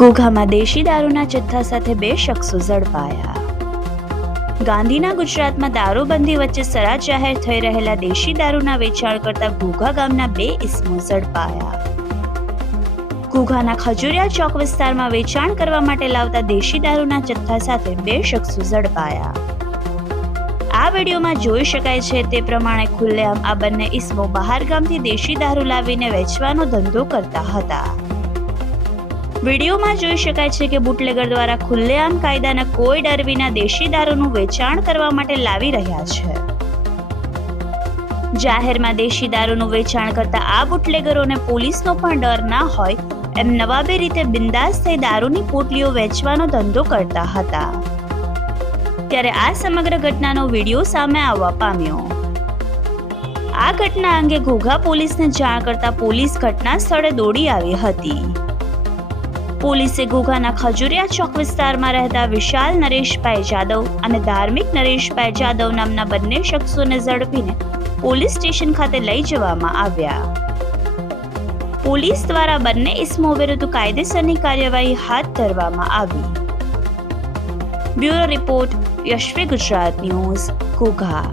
ઘોઘામાં દેશી દારૂના જથ્થા સાથે 2 શખ્સો ઝડપાયા. ગાંધીના ગુજરાતમાં દારૂબંધી વચ્ચે સરા જાહેર થઈ રહેલા દેશી દારૂના વેચાણ કરતા ઘોઘા ગામના 2 ઇસમો ઝડપાયા. ઘોઘાના ખજુરિયા ચોક વિસ્તારમાં વેચાણ કરવા માટે લાવતા દેશી દારૂના જથ્થા સાથે 2 શખ્સો ઝડપાયા. આ વિડીયોમાં જોઈ શકાય છે તે પ્રમાણે ખુલ્લેઆમ આ બંને ઇસમો બહાર ગામથી દેશી દારૂ લાવીને વેચવાનો ધંધો કરતા હતા. વિડીયોમાં જોઈ શકાય છે કે બુટલેગર દ્વારા ખુલ્લેઆમ કાયદાના કોઈ ડર વિના દેશી દારૂનું વેચાણ કરવા માટે લાવી રહ્યા છે. જાહેરમાં દેશી દારૂનું વેચાણ કરતા આ બુટલેગરોને પોલીસનો પણ ડર ના હોય એમ નવાબી રીતે બિંદાસ થઈ દારૂની પોટલીઓ વેચવાનો ધંધો કરતા હતા. ત્યારે આ સમગ્ર ઘટનાનો વિડીયો સામે આવવા પામ્યો. આ ઘટના અંગે ઘોઘા પોલીસને જાણ કરતા પોલીસ ઘટના સ્થળે દોડી આવી હતી. પોલીસે ઘોઘાના ખજુરિયા ચોક વિસ્તારમાં રહેતા વિશાલ નરેશભાઈ જાદવ અને ધાર્મિક નરેશભાઈ જાદવ નામના બંને શખ્સોને ઝડપીને પોલીસ સ્ટેશન ખાતે લઈ જવામાં આવ્યા. પોલીસ દ્વારા બંને ઇસમો વિરુદ્ધ કાયદેસરની કાર્યવાહી હાથ ધરવામાં આવી. Bureau report, Yashvi Gujarat news, Ghogha.